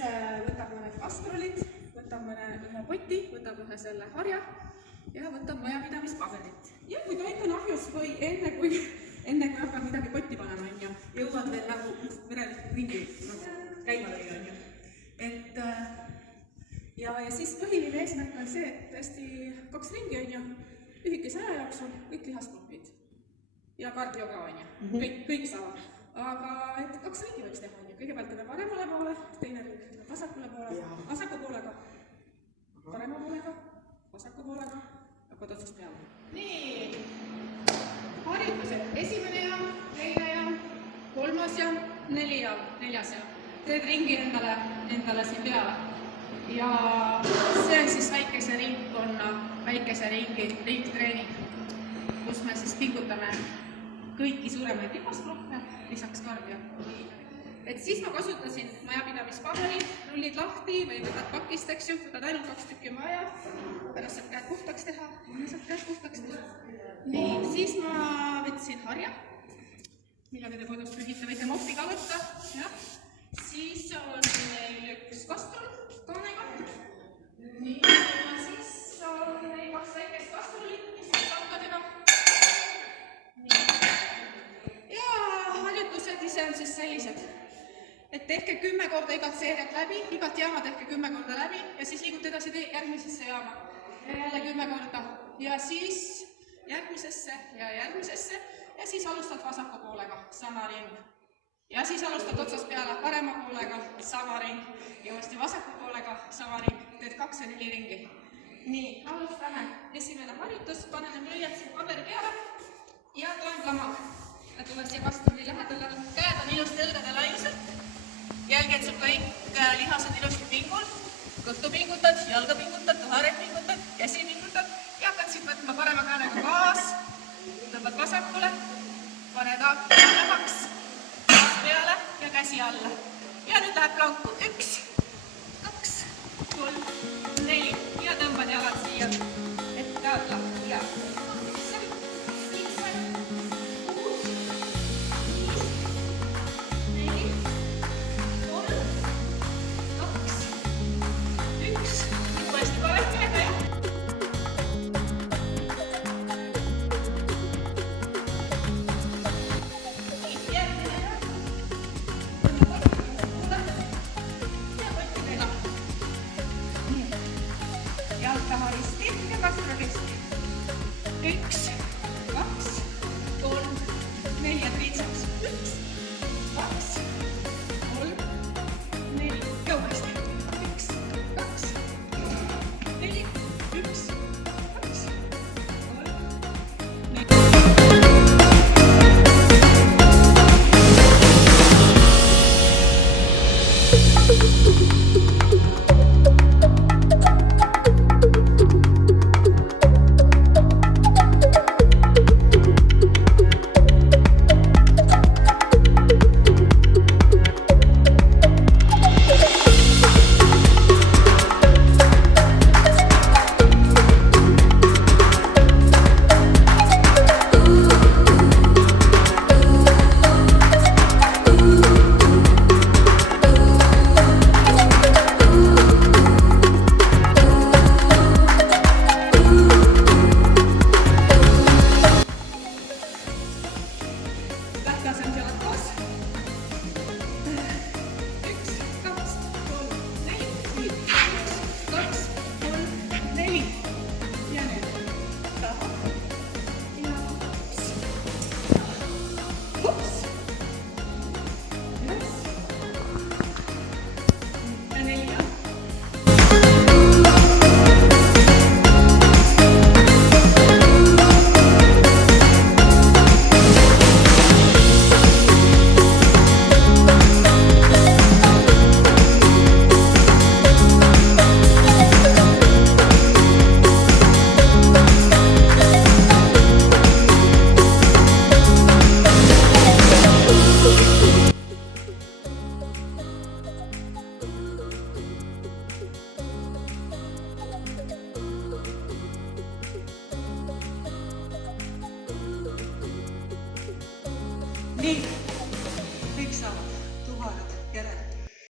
võtab mõned kastrolid, võtab ühe poti, võtab ühe selle harja ja võtab majapidamispaberit. Ja kui toit on ahjus või enne kui hakkad midagi potti panema, jõuad veel nagu merelikult ringi käima lõi. Ja siis põhiline eesmärk on see, et tõesti 2 ringi lühikese aja jooksul kõik lihasgrupid ja kardio ka kõik saavad. Aga 2 ringi võiks teha, kõigepealt teeme paremale poole, teine ring vasakule poole, vasaku poolega, parema poolega, vasaku poolega, hakkad otsast peale. Nii, harjutused, esimene ja, teine ja, 3. ja, 4. ja, 4. ja. Teed ringi endale siin peale. Ja see on siis väikese ringkonna, väikese ringtreening, kus me siis pingutame kõiki suuremaid lihasgruppe, lisaks kardio. Et siis ma kasutasin majapidamispaberit, rullid lahti või võtad pakist, võtad ainult 2 tükki vaja, pärast saab käed puhtaks teha. Nii, siis ma võtsin harja, millega te kodus pühite, võite moppi ka võtta. Siis on meil 1 kastrol kaanega. Nii, ja siis on meil 2 väikest kastrolit, mis on sankadega. Ja harjutused ise on siis sellised, et tehke 10 korda igat seeriat läbi, igat jaama tehke 10 korda läbi ja siis liigute edasi järgmisesse jaama. Ja jälle 10 korda ja siis järgmisesse ja siis alustad vasaku poolega, sama ring. Ja siis alustad otsast peale parema poolega, sama ring ja uuesti vasaku poolega, sama ring. Teed 2 ja 4 ringi. Nii, alustame. Esimene harjutus, paneme nõiad siin paberi peale ja toen kama. Ja tule siia kastroli lähedale. Käed on ilusti õlgade laiused. Jälgi, et sul kõik lihased ilusti pingul. Kõhtu pingutad, jalga pingutad, tuhareid pingutad, käsi pingutad ja hakkad siit võtma parema käänega gaas. Tõmbad vasakule, paned lähemaks, gaas peale ja käsi alla. Ja nüüd läheb planku 1, 2, 3, 4 ja tõmbad jalad siia ette alla ja 7, 6, 5, 4, 3, 2, 1. Uuesti parem käega ja nii, kõik saavad, tuhanded.